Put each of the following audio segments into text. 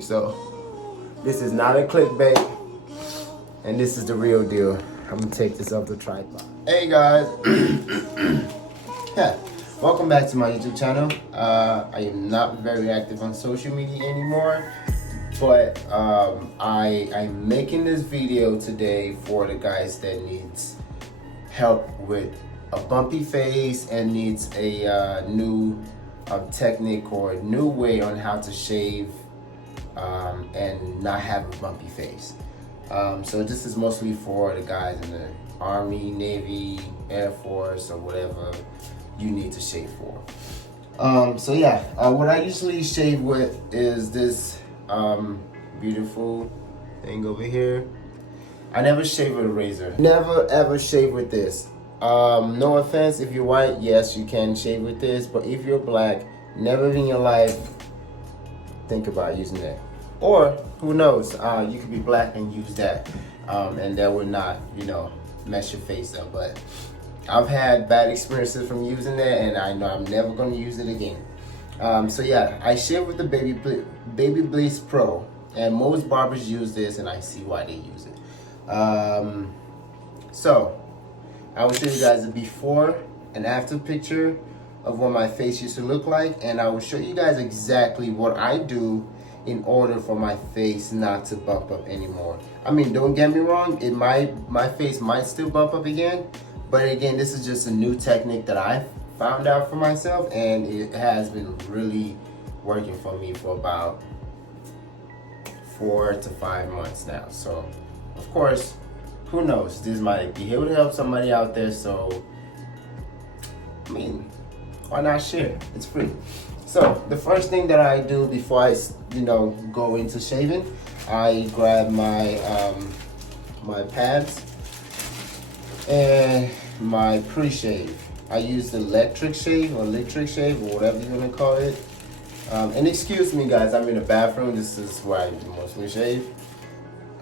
So this is not a clickbait, and this is the real deal. I'm gonna take this off the tripod. Hey guys, yeah, welcome back to my YouTube channel. I am not very active on social media anymore, but I'm making this video today for the guys that needs help with a bumpy face and needs a new technique or a new way on how to shave and not have a bumpy face. So this is mostly for the guys in the Army, Navy, Air Force, or whatever you need to shave for. So yeah, what I usually shave with is this beautiful thing over here. I never shave with a razor. Never ever shave with this. No offense, if you're white, yes, you can shave with this, but if you're black, never in your life think about using that. Or who knows, you could be black and use that, and that would not, mess your face up. But I've had bad experiences from using that, and I know I'm never going to use it again. So yeah, I shave with the Baby Bliss Pro, and most barbers use this, and I see why they use it. So I will show you guys a before and after picture of what my face used to look like, and I will show you guys exactly what I do in order for my face not to bump up anymore. I mean, don't get me wrong, my face might still bump up again, but again, this is just a new technique that I found out for myself, and it has been really working for me for about 4 to 5 months now. So of course, who knows, this might be able to help somebody out there. So I mean, why not share? It's free. So the first thing that I do before I go into shaving, I grab my my pads and my pre-shave. I use the electric shave or whatever you want to call it. And excuse me guys, I'm in the bathroom. This is where I mostly shave.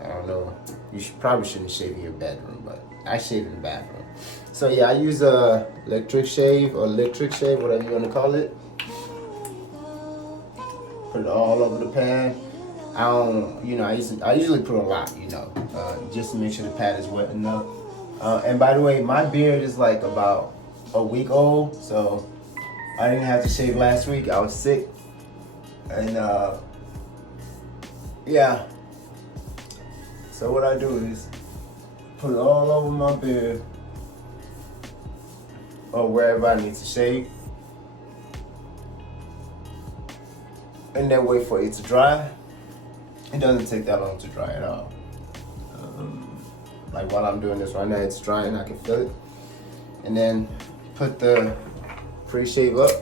I don't know, you probably shouldn't shave in your bedroom, but I shave in the bathroom. So yeah, I use a electric shave, whatever you want to call it. Put it all over the pad. I don't, I usually put a lot, just to make sure the pad is wet enough. And by the way, my beard is like about a week old, so I didn't have to shave last week. I was sick, and yeah. So what I do is put it all over my beard or wherever I need to shave, and then wait for it to dry. It doesn't take that long to dry at all. Like while I'm doing this right now, it's drying, I can feel it. And then put the pre-shave up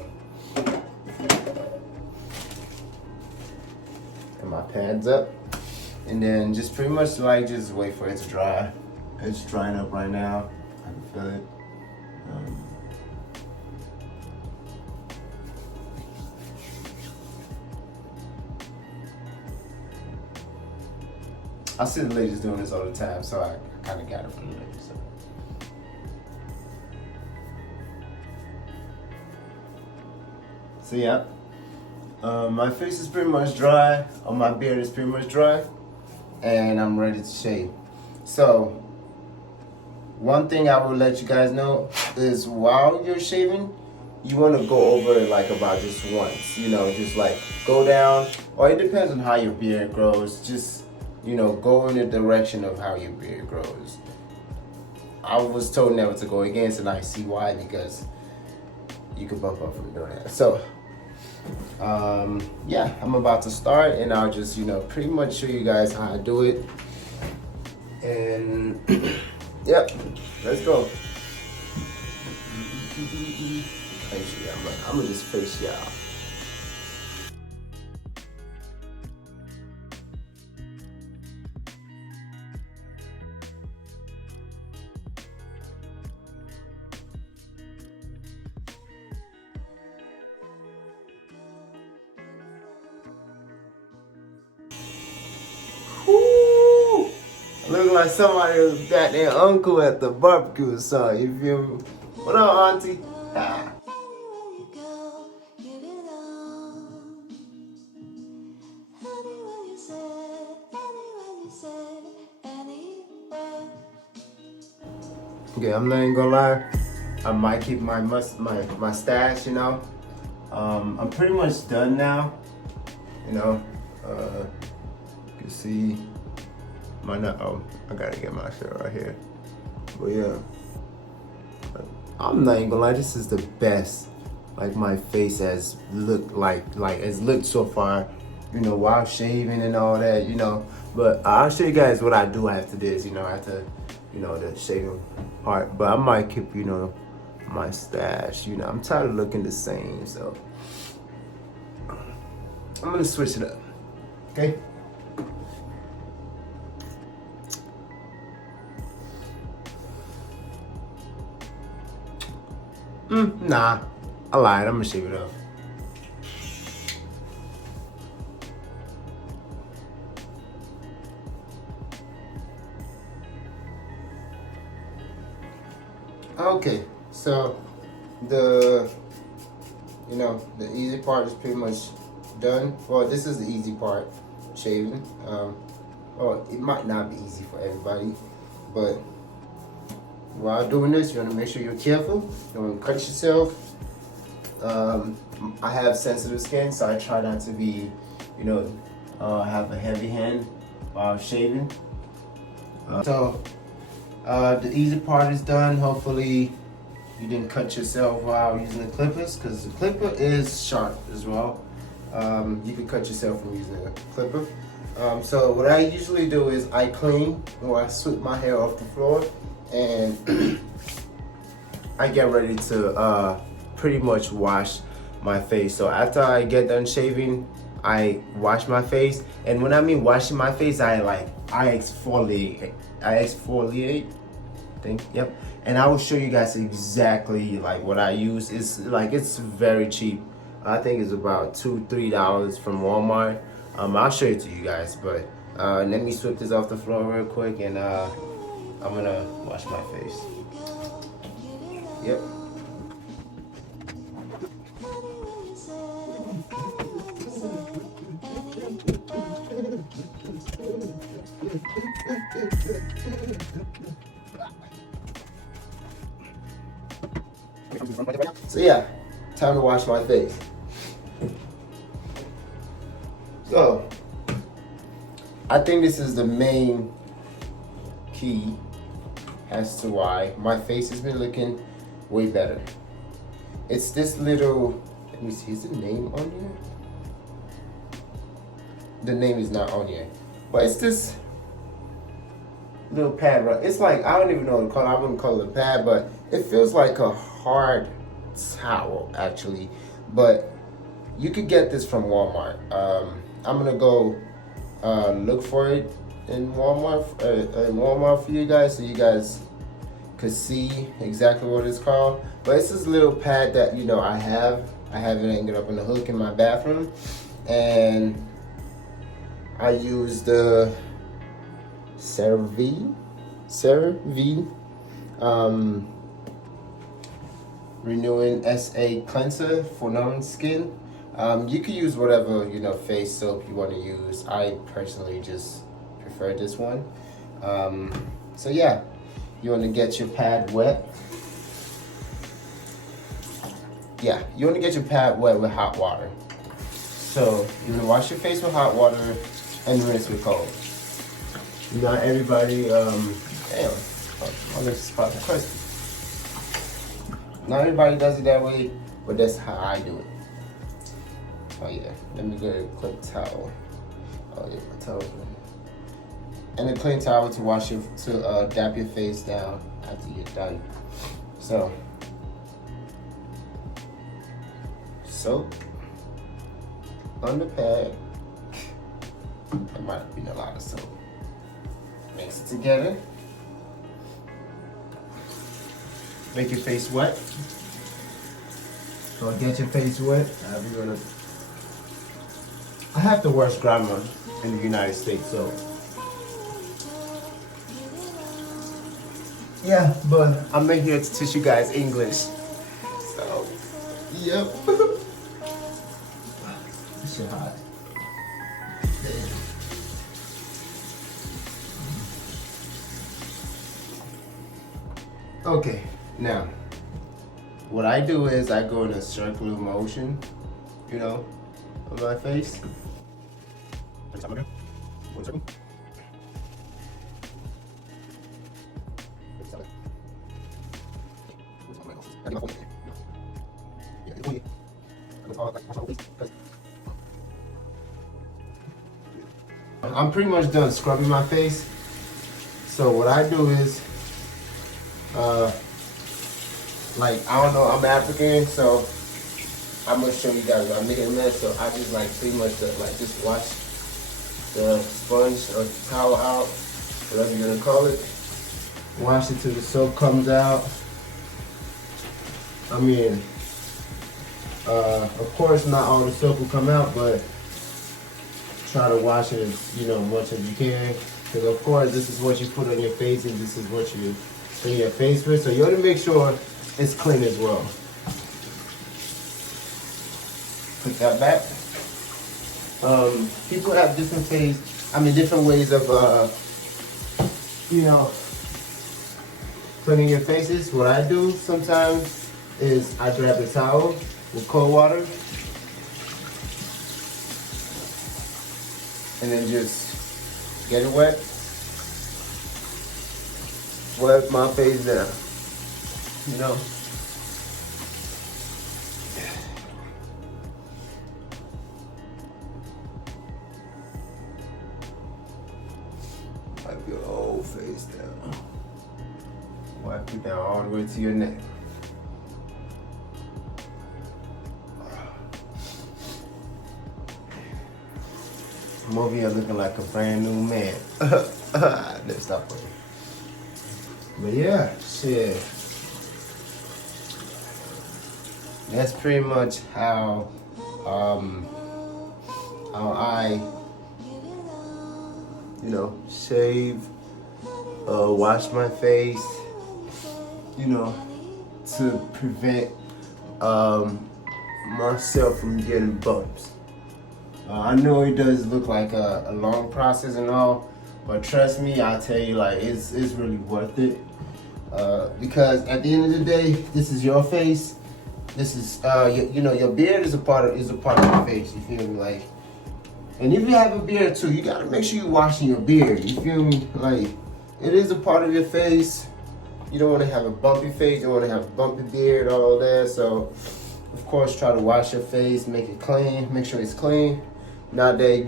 and my pads up, and then just pretty much just wait for it to dry. It's drying up right now, I can feel it. I see the ladies doing this all the time, so I kind of got it for the ladies. So yeah, my face is pretty much dry, or my beard is pretty much dry, and I'm ready to shave. So one thing I will let you guys know is while you're shaving, you want to go over it like about just once, just like go down, or it depends on how your beard grows. Just go in the direction of how your beard grows. I was told never to go against, and I see why, because you could bump up from doing that. So yeah, I'm about to start, and I'll just pretty much show you guys how I do it. And yep, let's go. Face you, I'm gonna just face y'all. Look like somebody was goddamn uncle at the barbecue or something. You feel me? What up, auntie? Ah. Okay, I'm not even gonna lie. I might keep my stash, you know. I'm pretty much done now, you know. You can see my oh, I gotta get my shit right here. But yeah, I'm not even gonna lie. This is the best. Like my face has looked has looked so far, you know, while shaving and all that, you know. But I'll show you guys what I do after this, you know, after, you know, the shaving part. But I might keep, you know, my stash, you know. I'm tired of looking the same, so I'm gonna switch it up, okay? Nah, I lied. I'm gonna shave it off. Okay, so the easy part is pretty much done. Well, this is the easy part, shaving. Well, it might not be easy for everybody, but while doing this, you want to make sure you're careful. You don't want to cut yourself. I have sensitive skin, so I try not to be, you know, have a heavy hand while shaving. The easy part is done. Hopefully you didn't cut yourself while using the clippers, because the clipper is sharp as well. You can cut yourself from using a clipper. So what I usually do is I clean, or I sweep my hair off the floor, and I get ready to pretty much wash my face. So after I get done shaving, I wash my face, and when I mean washing my face, I exfoliate. Yep. And I will show you guys exactly like what I use. It's very cheap. I think it's about $2-3 from Walmart. I'll show it to you guys, but let me sweep this off the floor real quick, and I'm gonna wash my face. Yep. So yeah, time to wash my face. So I think this is the main key as to why my face has been looking way better. It's this little, let me see, is the name on here? The name is not on here, but it's this little pad, right? It's like, I don't even know what to call it. I wouldn't call it a pad, but it feels like a hard towel actually, but you could get this from Walmart. I'm gonna go look for it in Walmart for you guys, so you guys could see exactly what it's called. But it's this little pad that, you know, I have it hanging up on the hook in my bathroom, and I use the CeraVe Renewing SA Cleanser for numbing skin. You can use whatever, you know, face soap you want to use. I personally just prefer this one. So yeah, you want to get your pad wet. Yeah, you want to get your pad wet with hot water. So you want to wash your face with hot water and rinse with cold. Not everybody, damn, my lips is about to crusty. Not everybody does it that way, but that's how I do it. Oh yeah, let me get a quick towel. Oh yeah, my towel's ready. And a clean towel to wash your, to dap your face down after you're done. So, soap on the pad. There might have been a lot of soap. Mix it together. Make your face wet. So get your face wet. I have the worst grammar in the United States, so yeah, but I'm in here to teach you guys English. So, yep. This shit hot. Okay, now what I do is I go in a circular motion, you know, on my face. I'm pretty much done scrubbing my face. So what I do is, like, I don't know, I'm African, so I'm gonna show you guys. I made a mess, so I just like pretty much just wash the sponge or towel out, whatever you're gonna call it. Wash it till the soap comes out. I mean, of course not all the soap will come out, but try to wash it as much as you can. Because of course this is what you put on your face and this is what you clean your face with. So you want to make sure it's clean as well. Put that back. People have different different ways of cleaning your faces. What I do sometimes is I grab a towel with cold water and then just get it wet. Wipe my face down. Wipe your whole face down. Wipe it down all the way to your neck. I'm over here looking like a brand new man. Let's stop with it. But yeah, shit. That's pretty much how I shave, wash my face, to prevent myself from getting bumps. I know it does look like a long process and all, but trust me, I'll tell you, like, it's really worth it. Because at the end of the day, this is your face. This is your beard is a part of your face. You feel me? Like, and if you have a beard too, you gotta make sure you're washing your beard. You feel me? Like, it is a part of your face. You don't want to have a bumpy face. You don't want to have a bumpy beard, all that. So, of course, try to wash your face, make it clean, make sure it's clean. Now that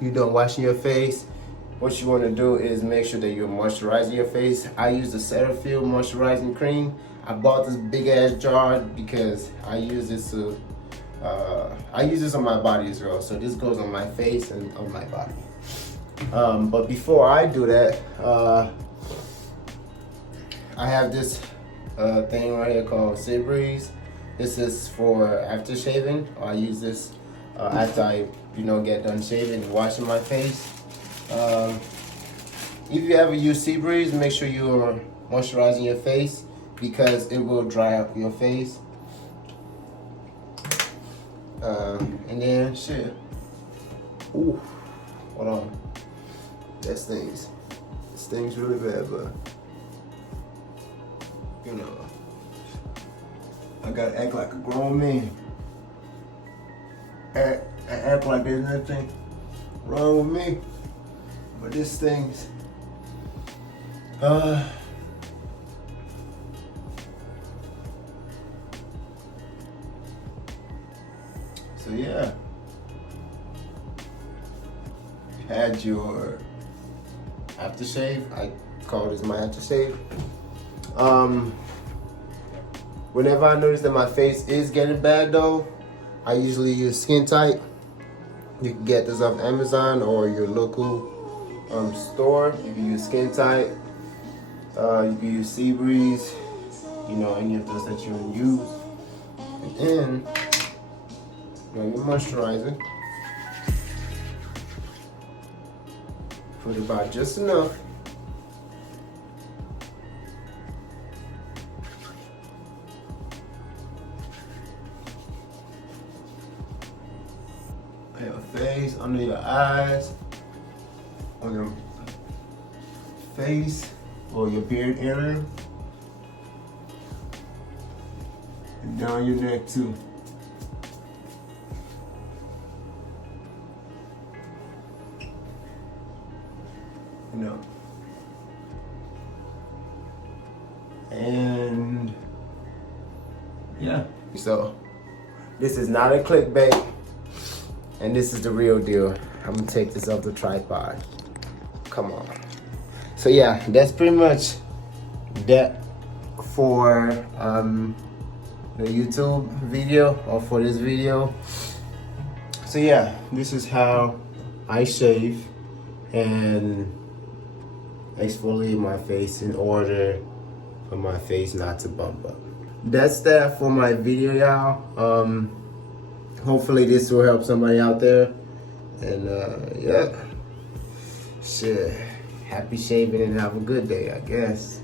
you done washing your face, what you want to do is make sure that you're moisturizing your face. I use the Cetaphil moisturizing cream. I bought this big ass jar because I use this on my body as well. So this goes on my face and on my body. But before I do that, I have this thing right here called Sea Breeze. This is for after shaving. I use this after I get done shaving and washing my face. If you ever use Sea Breeze, make sure you're moisturizing your face because it will dry up your face. And then shit. Ooh, hold on. That stings. It stings really bad, but I gotta act like a grown man. Act like there's nothing wrong with me. But this stings. So yeah. Had your aftershave. I call this my aftershave. Whenever I notice that my face is getting bad though, I usually use Skin Tight. You can get this off Amazon or your local store. You can use Skin Tight. You can use Sea Breeze. Any of those that you want to use. And then your moisturizer. Put about just enough. Your face, under your eyes, on your face or your beard area. down your neck too. You know. And yeah. So this is not a clickbait, and this is the real deal. I'm gonna take this off the tripod. Come on. So yeah, that's pretty much that for the YouTube video, or for this video. So yeah, this is how I shave and exfoliate my face in order for my face not to bump up. That's that for my video, y'all. Hopefully this will help somebody out there. And yeah, shit, happy shaving and have a good day, I guess.